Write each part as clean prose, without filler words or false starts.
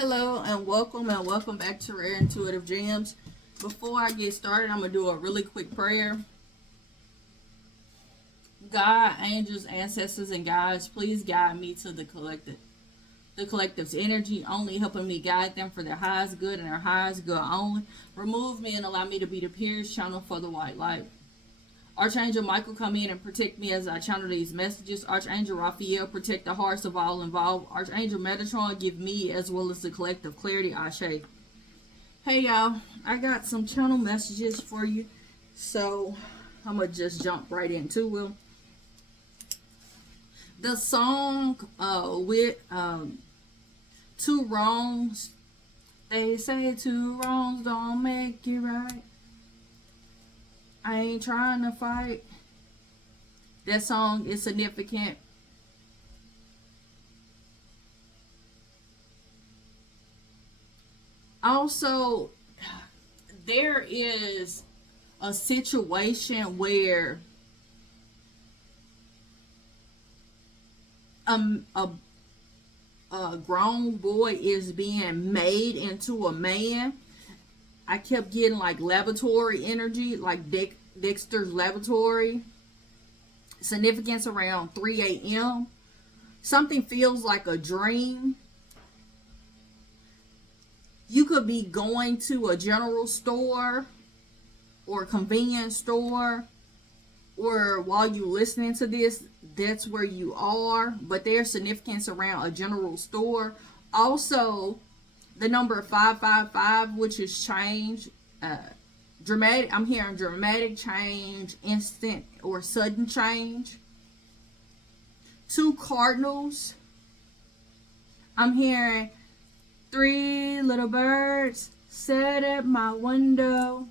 Hello and welcome back to Rare Intuitive Gems. Before I get started, I'm going to do a really quick prayer. God, angels, ancestors, and guides, please guide me to the collective's energy, only helping me guide them for their highest good and their highest good only. Remove me and allow me to be the purest channel for the white light. Archangel Michael, come in and protect me as I channel these messages. Archangel Raphael, protect the hearts of all involved. Archangel Metatron, give me as well as the collective clarity. Ashe. Hey y'all, I got some channel messages for you, so I'm gonna just jump right into them. The song with two wrongs. They say two wrongs don't make you right. I ain't trying to fight. That song is significant. Also, there is a situation where a grown boy is being made into a man. I kept getting like laboratory energy, like Dexter's laboratory. Significance around 3 a.m. Something feels like a dream. You could be going to a general store or a convenience store, or while you listening to this, that's where you are. But there's significance around a general store. Also, the number 555, which is change, dramatic. I'm hearing dramatic change, instant or sudden change. 2 cardinals. I'm hearing 3 little birds sat at my window,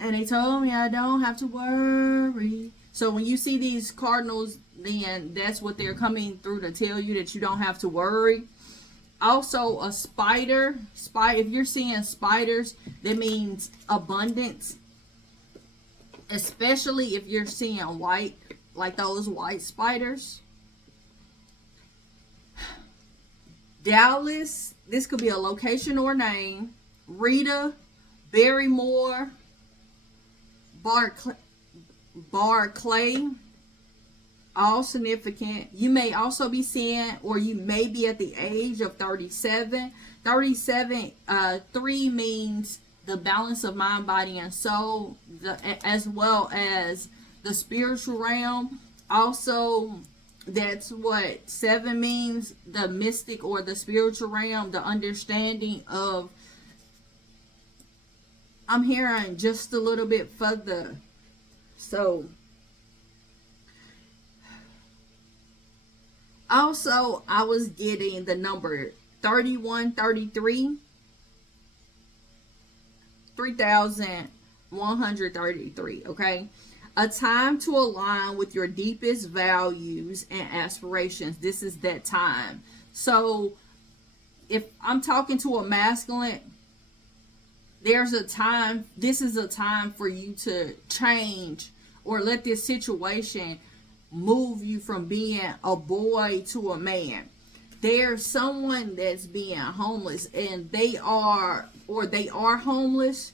and they told me I don't have to worry. So when you see these cardinals, then that's what they're coming through to tell you, that you don't have to worry. Also, a spider. If you're seeing spiders, that means abundance. Especially if you're seeing white, like those white spiders. Dallas. This could be a location or name. Rita, Barrymore, Barclay. All significant. You may also be seeing, or you may be at the age of 37. 37, 3 means the balance of mind, body, and soul, as well as the spiritual realm. Also, that's what 7 means, the mystic or the spiritual realm, the understanding of. I'm hearing just a little bit further. So, also, I was getting the number 3133, 3133, okay? A time to align with your deepest values and aspirations. This is that time. So, if I'm talking to a masculine, there's a time, this is a time for you to change or let this situation move you from being a boy to a man. There's someone that's being homeless, and they are homeless,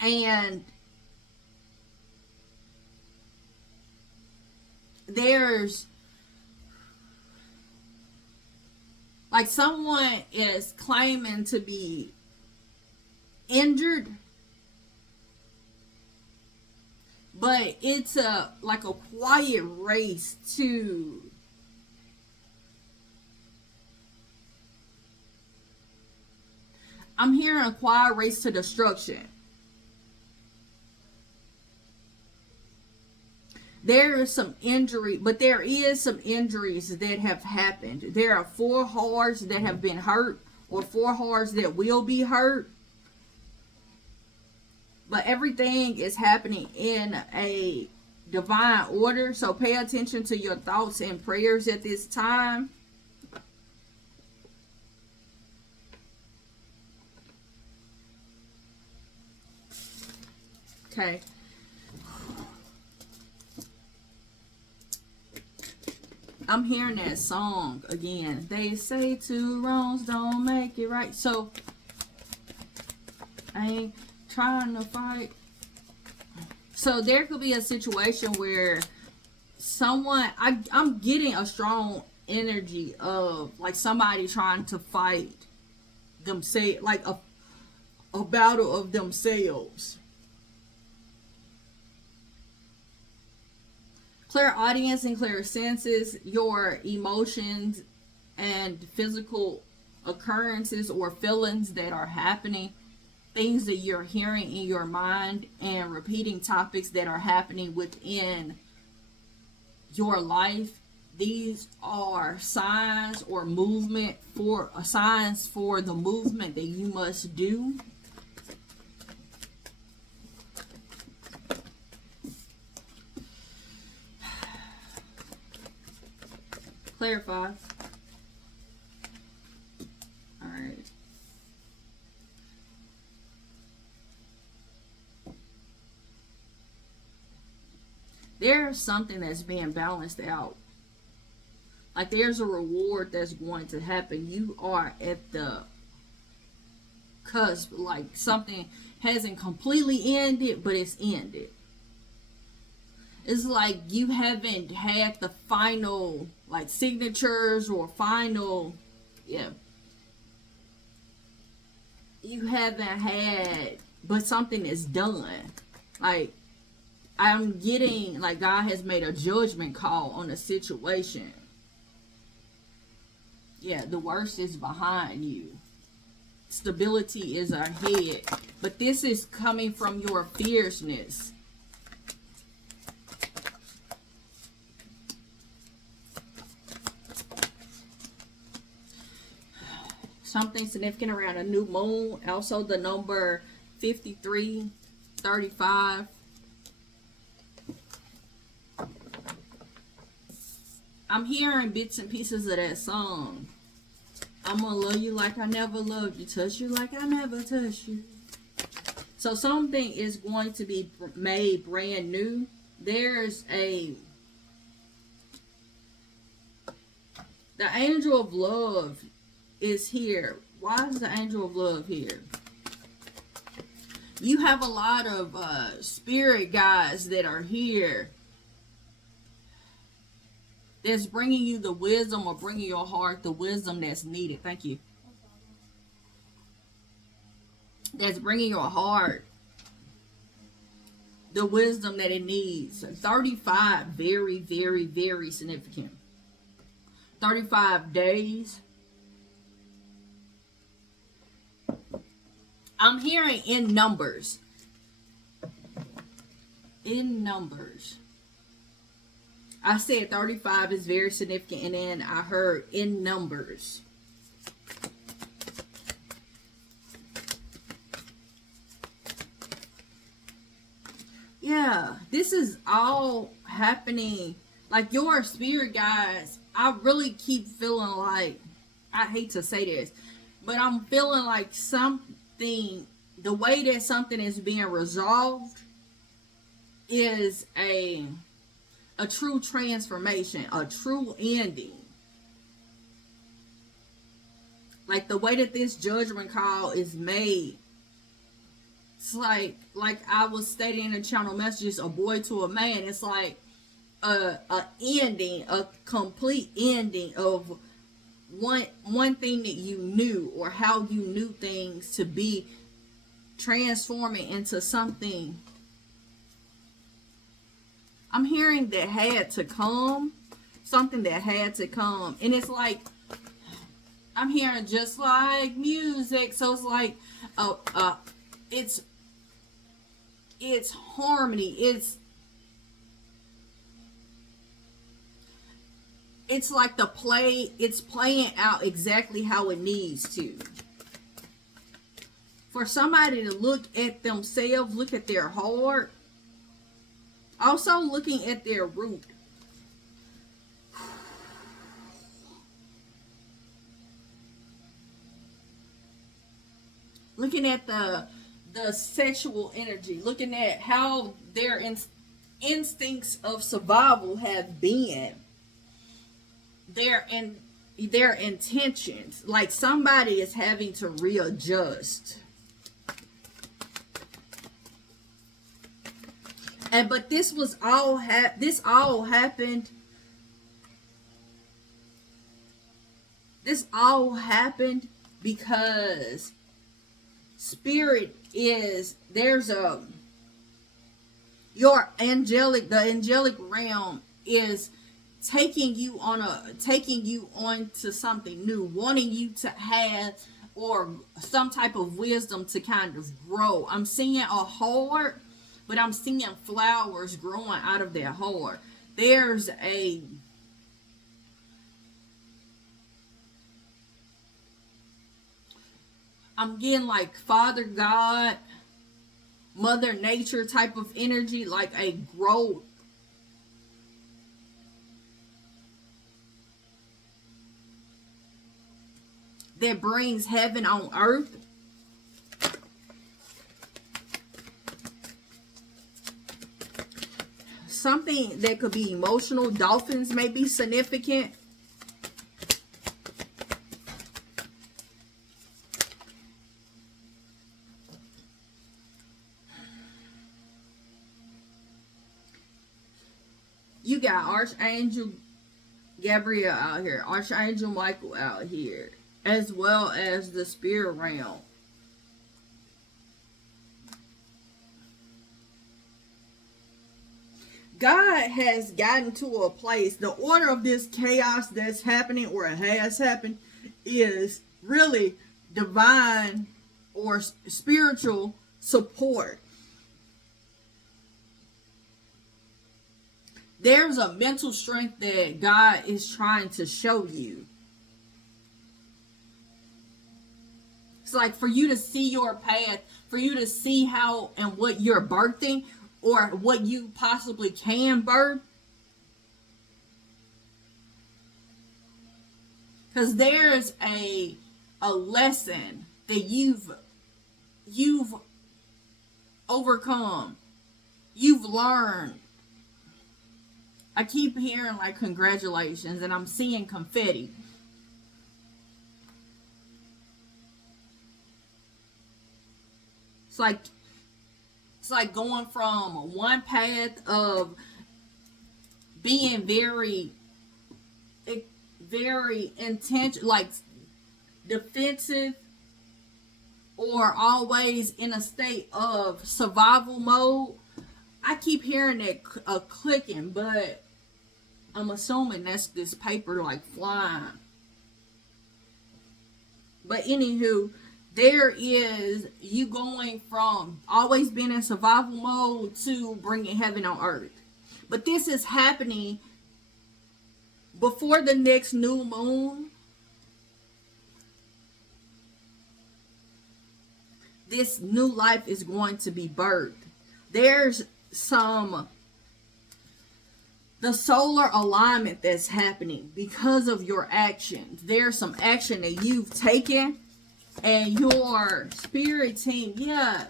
and there's like someone is claiming to be injured, but it's like a quiet race to I'm hearing a quiet race to destruction. There is some injury, but there is some injuries that have happened. There are 4 hearts that have been hurt, or 4 hearts that will be hurt. But everything is happening in a divine order. So pay attention to your thoughts and prayers at this time. Okay. I'm hearing that song again. They say two wrongs don't make it right. So I ain't trying to fight. So there could be a situation where someone, I'm getting a strong energy of like somebody trying to fight themselves, like a battle of themselves. Clear audience and clear senses, your emotions and physical occurrences or feelings that are happening, things that you're hearing in your mind, and repeating topics that are happening within your life. These are signs or movement for signs for the movement that you must do. Clarify. All right. There's something that's being balanced out. Like there's a reward that's going to happen. You are at the cusp. Like something hasn't completely ended, but it's ended. It's like you haven't had the final like signatures or final, yeah. You haven't had, but something is done. Like I'm getting like God has made a judgment call on a situation. Yeah, the worst is behind you. Stability is ahead. But this is coming from your fierceness. Something significant around a new moon. Also the number 53, 35. I'm hearing bits and pieces of that song. I'm gonna love you like I never loved you. Touch you like I never touched you. So something is going to be made brand new. There's the angel of love is here. Why is the angel of love here? You have a lot of spirit guides that are here. That's bringing you the wisdom, or bringing your heart the wisdom that's needed. Thank you. That's bringing your heart the wisdom that it needs. 35, very, very, very significant. 35 days. I'm hearing in numbers. In numbers. I said 35 is very significant, and then I heard in numbers. Yeah, this is all happening. Like your spirit guides, I really keep feeling like, I hate to say this, but I'm feeling like something, the way that something is being resolved is a true transformation, a true ending. Like the way that this judgment call is made, it's like I was stating in the channel messages, a boy to a man. It's like a ending, a complete ending of one thing that you knew, or how you knew things to be, transforming into something. I'm hearing that had to come, something that had to come, and it's like I'm hearing just like music. So it's like it's harmony. It's like the play. It's playing out exactly how it needs to. For somebody to look at themselves, look at their heart. Also looking at their root. Looking at the sexual energy. Looking at how their instincts of survival have been. their intentions. Like somebody is having to readjust. And but this all happened. This all happened because spirit is the angelic realm is taking you on to something new, wanting you to have or some type of wisdom to kind of grow. I'm seeing a heart, but I'm seeing flowers growing out of that heart. I'm getting like Father God, Mother Nature type of energy, like a growth. That brings heaven on earth. Something that could be emotional. Dolphins may be significant. You got Archangel Gabriel out here, Archangel Michael out here, as well as the spirit realm. God has gotten to a place, the order of this chaos that's happening or has happened is really divine or spiritual support. There's a mental strength that God is trying to show you. It's like for you to see your path, for you to see how and what you're birthing or what you possibly can birth. Because there's a lesson that you've overcome. You've learned. I keep hearing like congratulations, and I'm seeing confetti. It's like going from one path of being very intense, like defensive, or always in a state of survival mode. I keep hearing that clicking, but I'm assuming that's this paper like flying. But anywho, there is you going from always being in survival mode to bringing heaven on earth. But this is happening before the next new moon. This new life is going to be birthed. There's the solar alignment that's happening because of your actions. There's some action that you've taken, and your spirit team,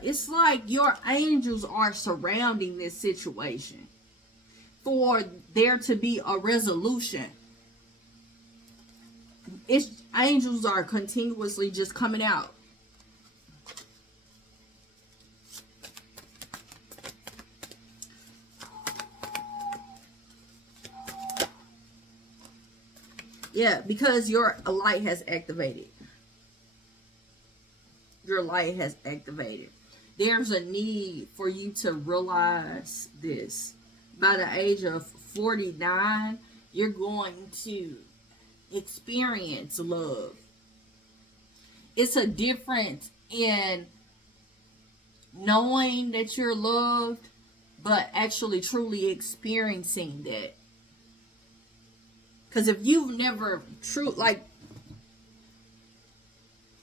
it's like your angels are surrounding this situation for there to be a resolution. Angels are continuously just coming out. Yeah, because your light has activated. Your light has activated. There's a need for you to realize this. By the age of 49, you're going to experience love. It's a difference in knowing that you're loved, but actually truly experiencing that. Because if you've never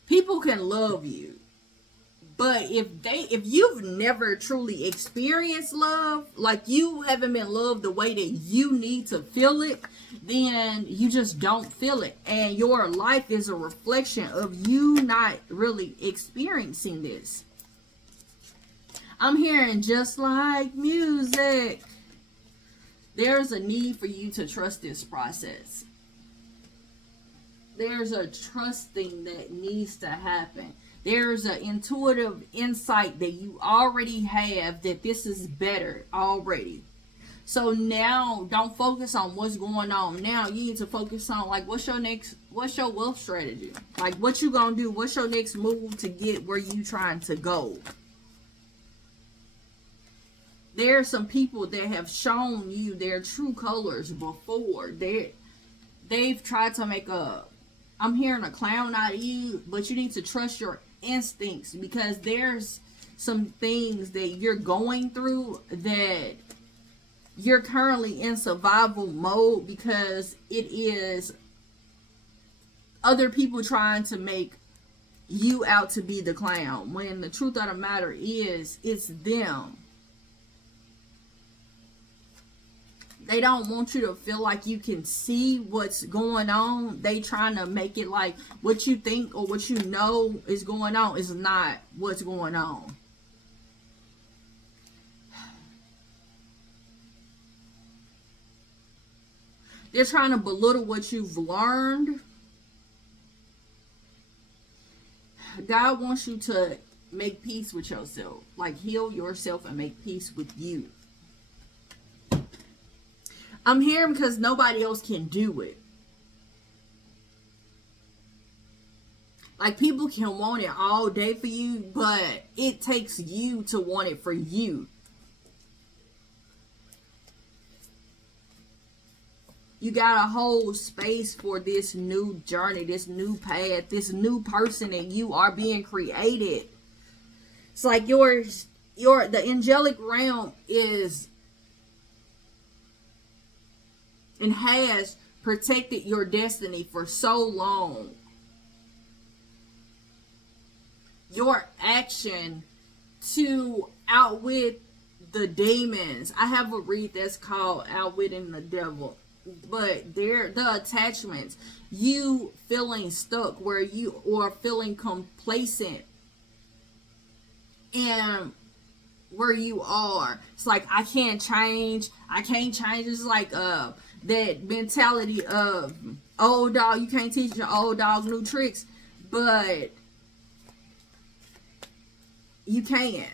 people can love you, but if you've never truly experienced love, like you haven't been loved the way that you need to feel it, then you just don't feel it, and your life is a reflection of you not really experiencing this. I'm hearing just like music. There's a need for you to trust this process. there's a trusting that needs to happen. There's an intuitive insight that you already have that this is better already. So now don't focus on what's going on. Now you need to focus on like what's your wealth strategy? Like what you gonna do? What's your next move to get where you trying to go? There are some people that have shown you their true colors before. They've tried to make I'm hearing a clown out of you, but you need to trust your instincts, because there's some things that you're going through that you're currently in survival mode, because it is other people trying to make you out to be the clown, when the truth of the matter is it's them. They don't want you to feel like you can see what's going on. They trying to make it like what you think or what you know is going on is not what's going on. They're trying to belittle what you've learned. God wants you to make peace with yourself. Like heal yourself and make peace with you. I'm here because nobody else can do it. Like people can want it all day for you, but it takes you to want it for you. You got to hold space for this new journey, this new path, this new person that you are being created. It's like the angelic realm is and has protected your destiny for so long. Your action to outwit the demons. I have a read that's called Outwitting the Devil. But the attachments, you feeling stuck where you or feeling complacent and where you are. It's like I can't change. It's like that mentality of old dog. You can't teach your old dog new tricks, but you can.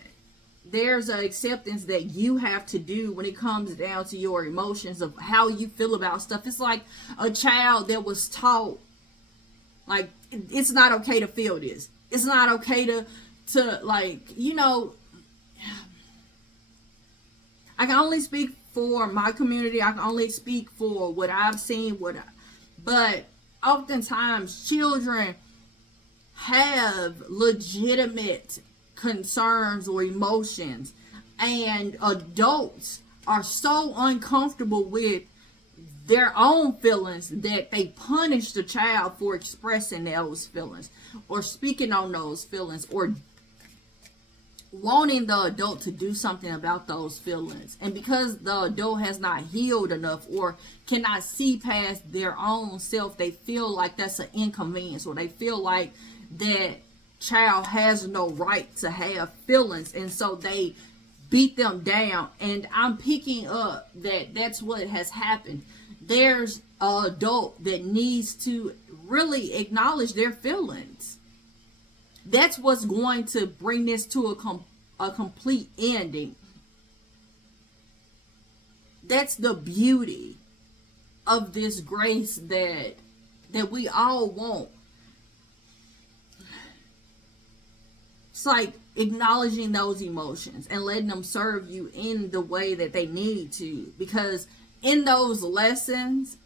There's an acceptance that you have to do when it comes down to your emotions of how you feel about stuff. It's like a child that was taught, like, it's not okay to feel this. It's not okay to like, you know, I can only speak for my community. I can only speak for what I've seen, but oftentimes children have legitimate concerns or emotions, and adults are so uncomfortable with their own feelings that they punish the child for expressing those feelings or speaking on those feelings or wanting the adult to do something about those feelings. And because the adult has not healed enough or cannot see past their own self, they feel like that's an inconvenience, or they feel like that child has no right to have feelings, and so they beat them down. And I'm picking up that that's what has happened. There's an adult that needs to really acknowledge their feelings. That's what's going to bring this to a complete ending. That's the beauty of this grace that we all want. It's like acknowledging those emotions and letting them serve you in the way that they need to, because in those lessons,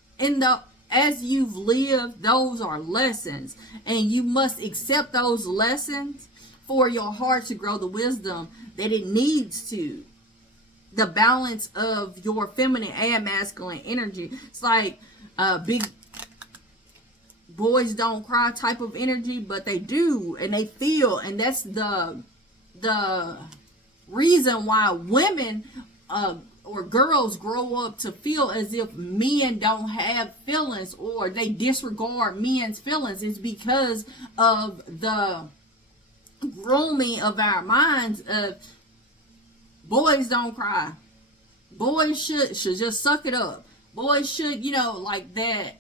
as you've lived, those are lessons, and you must accept those lessons for your heart to grow the wisdom that it needs to. The balance of your feminine and masculine energy. It's like big boys don't cry type of energy, but they do, and they feel, and that's the reason why women or girls grow up to feel as if men don't have feelings, or they disregard men's feelings. Is because of the grooming of our minds of boys don't cry, boys should just suck it up, boys should, like that.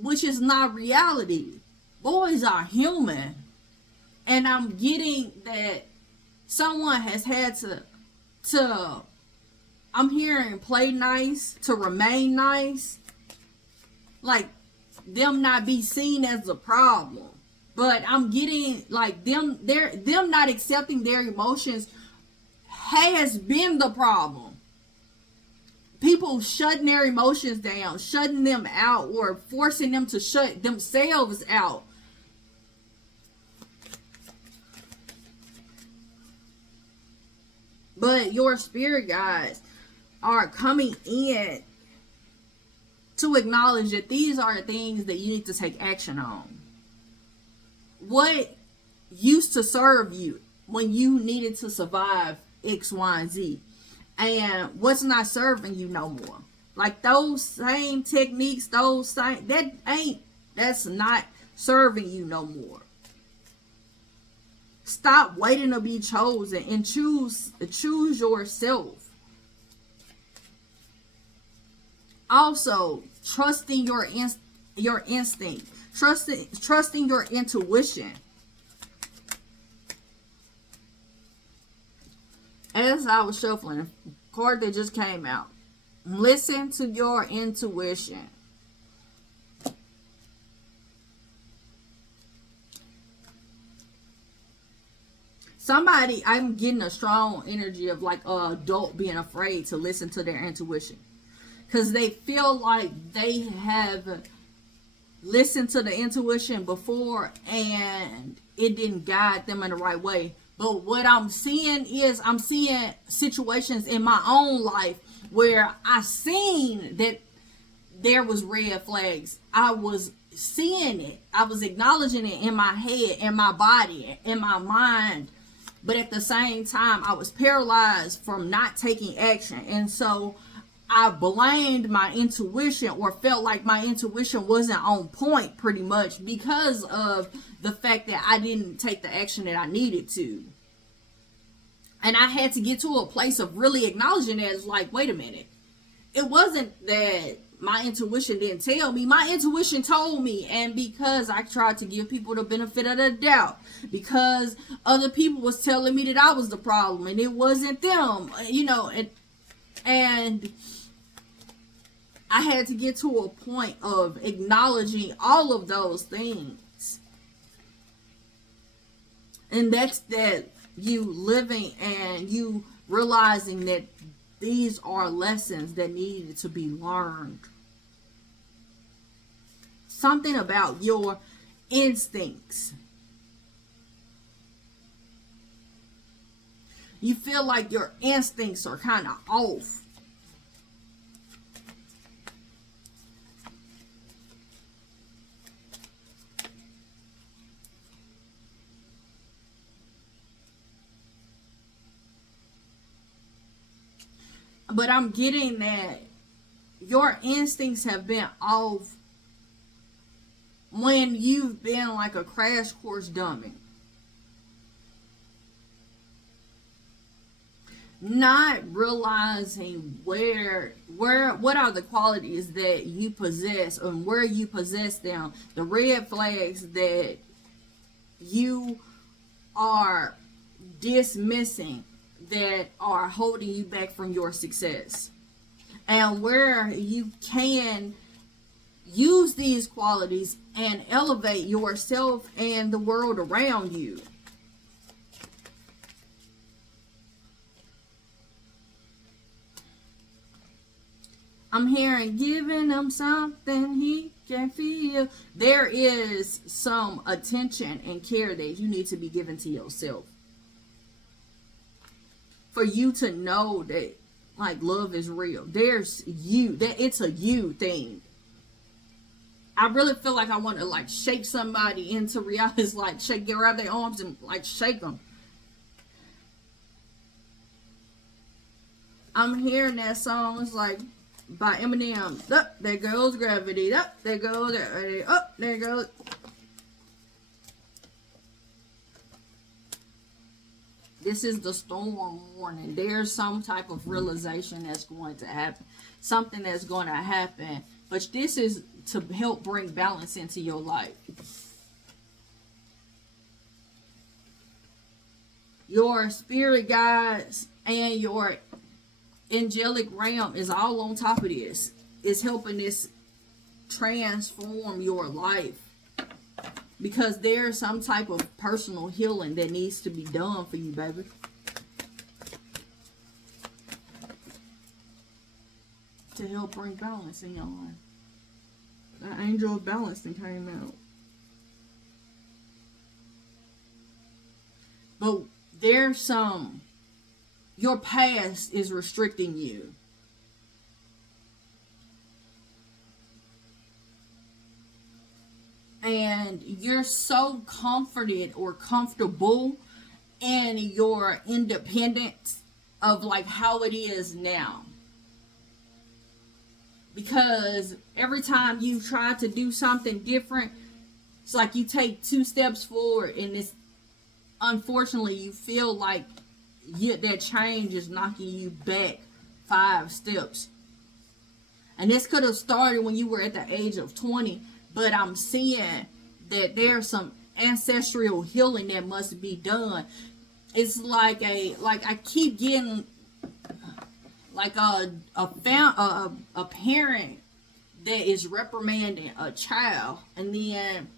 which is not reality. Boys are human. And I'm getting that someone has had to I'm hearing play nice to remain nice. Like them not be seen as a problem. But I'm getting like them not accepting their emotions has been the problem. People shutting their emotions down, shutting them out, or forcing them to shut themselves out. But your spirit guides are coming in to acknowledge that these are things that you need to take action on. What used to serve you when you needed to survive X, Y, and Z, and what's not serving you no more? Like those same techniques, that's not serving you no more. Stop waiting to be chosen and choose yourself. Also, trusting your instinct, trusting your intuition. As I was shuffling, card that just came out. Listen to your intuition. I'm getting a strong energy of like an adult being afraid to listen to their intuition. Because they feel like they have listened to the intuition before and it didn't guide them in the right way. But what I'm seeing situations in my own life where I seen that there was red flags. I was seeing it. I was acknowledging it in my head, in my body, in my mind. But at the same time, I was paralyzed from not taking action. And so I blamed my intuition, or felt like my intuition wasn't on point pretty much because of the fact that I didn't take the action that I needed to. And I had to get to a place of really acknowledging that. It's like, wait a minute. It wasn't that my intuition didn't tell me. My intuition told me. And because I tried to give people the benefit of the doubt, because other people was telling me that I was the problem and it wasn't them, and I had to get to a point of acknowledging all of those things. And that's that you living and you realizing that these are lessons that needed to be learned. Something about your instincts. You feel like your instincts are kind of off. But I'm getting that your instincts have been off when you've been like a crash course dummy. Not realizing what are the qualities that you possess and where you possess them. The red flags that you are dismissing that are holding you back from your success, and where you can use these qualities and elevate yourself and the world around you. I'm hearing giving him something he can feel. There is some attention and care that you need to be given to yourself. For you to know that like love is real. There's you. That it's a you thing. I really feel like I want to like shake somebody into reality. It's like get around their arms and like shake them. I'm hearing that song. It's like by Eminem. Oh, there goes gravity. Oh, there goes gravity. Oh, there goes. This is the storm warning. There's some type of realization that's going to happen. Something that's going to happen but this is to help bring balance into your life. Your spirit guides and your angelic realm is all on top of this. It's helping this transform your life, because there's some type of personal healing that needs to be done for you, baby. To help bring balance in your life. The angel of balance that came out. But there's some, your past is restricting you. And you're so comforted or comfortable in your independence of like how it is now. Because every time you try to do something different, it's like you take 2 steps forward, and it's unfortunately you feel like that change is knocking you back 5 steps. And this could have started when you were at the age of 20, but I'm seeing that there's some ancestral healing that must be done. It's like I keep getting like a parent that is reprimanding a child, and then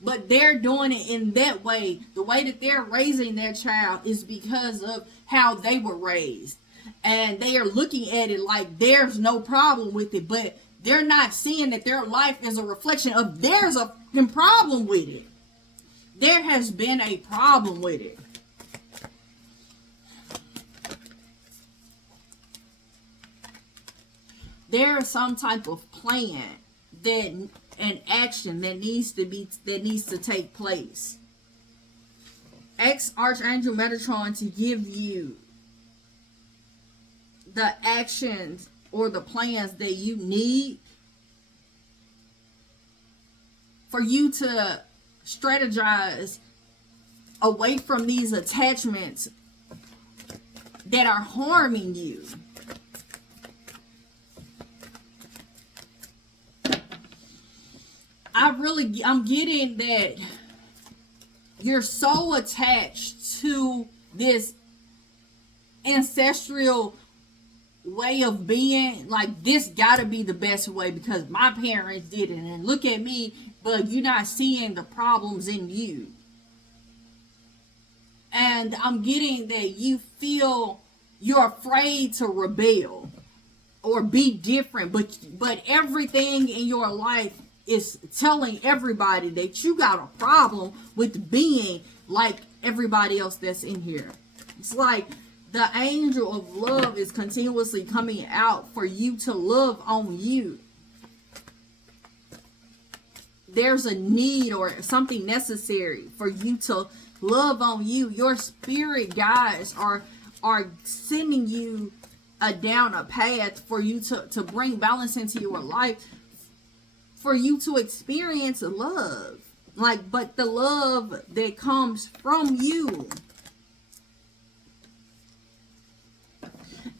but they're doing it in that way. The way that they're raising their child is because of how they were raised, and they are looking at it like there's no problem with it, but they're not seeing that their life is a reflection of there's a problem with it. There has been a problem with it. There is some type of plan that and action that needs to take place. Ask Archangel Metatron to give you the actions or the plans that you need for you to strategize away from these attachments that are harming you. I'm getting that you're so attached to this ancestral way of being, like this gotta be the best way because my parents did it and look at me, but you're not seeing the problems in you. And I'm getting that you feel you're afraid to rebel or be different, but everything in your life is telling everybody that you got a problem with being like everybody else that's in here. It's like the angel of love is continuously coming out for you to love on you. There's a need or something necessary for you to love on you. Your spirit guides are sending you down a path for you to bring balance into your life, for you to experience love, but the love that comes from you.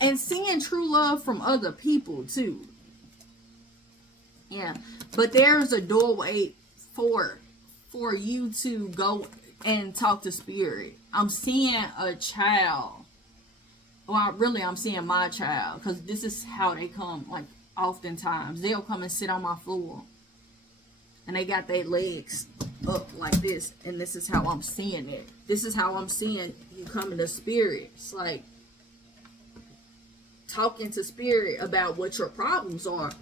And seeing true love from other people too. Yeah, but there's a doorway for you to go and talk to spirit. I'm seeing a child. Well, really, I'm seeing my child, because this is how they come. Like, oftentimes, they'll come and sit on my floor, and they got their legs up like this, and this is how I'm seeing it. This is how I'm seeing you coming to spirit. It's like talking to spirit about what your problems are.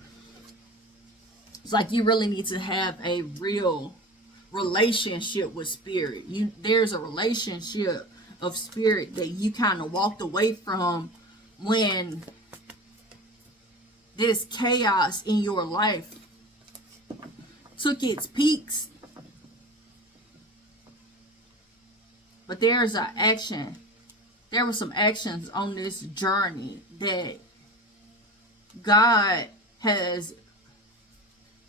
It's like you really need to have a real relationship with spirit. There's a relationship of spirit that you kind of walked away from when this chaos in your life took its peaks. But there's an action. There were some actions on this journey that God has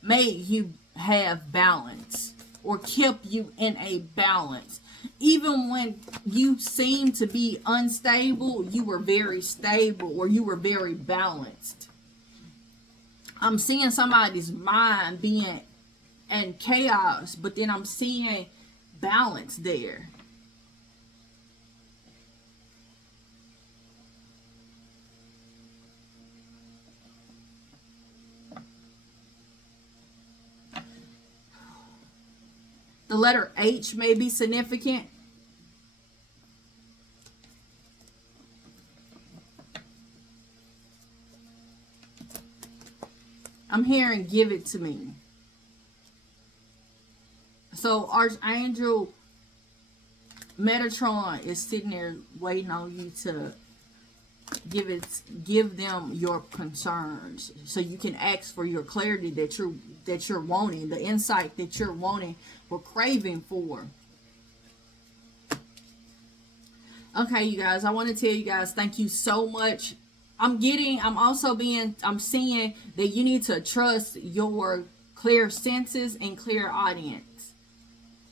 made you have balance, or kept you in a balance. Even when you seem to be unstable, you were very stable, or you were very balanced. I'm seeing somebody's mind being in chaos, but then I'm seeing balance there. The letter H may be significant. I'm hearing give it to me. So Archangel Metatron is sitting there waiting on you to give them your concerns, so you can ask for your clarity that you're wanting, the insight that you're wanting or craving for. Okay, you guys, I want to tell you guys thank you so much. I'm seeing that you need to trust your clear senses and clear audience.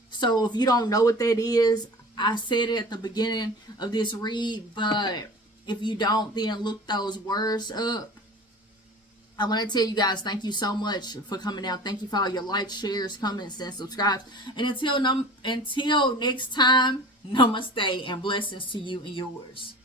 So if you don't know what that is, I said it at the beginning of this read, but if you don't, then look those words up. I want to tell you guys thank you so much for coming out. Thank you for all your likes, shares, comments, and subscribes. And until next time, namaste and blessings to you and yours.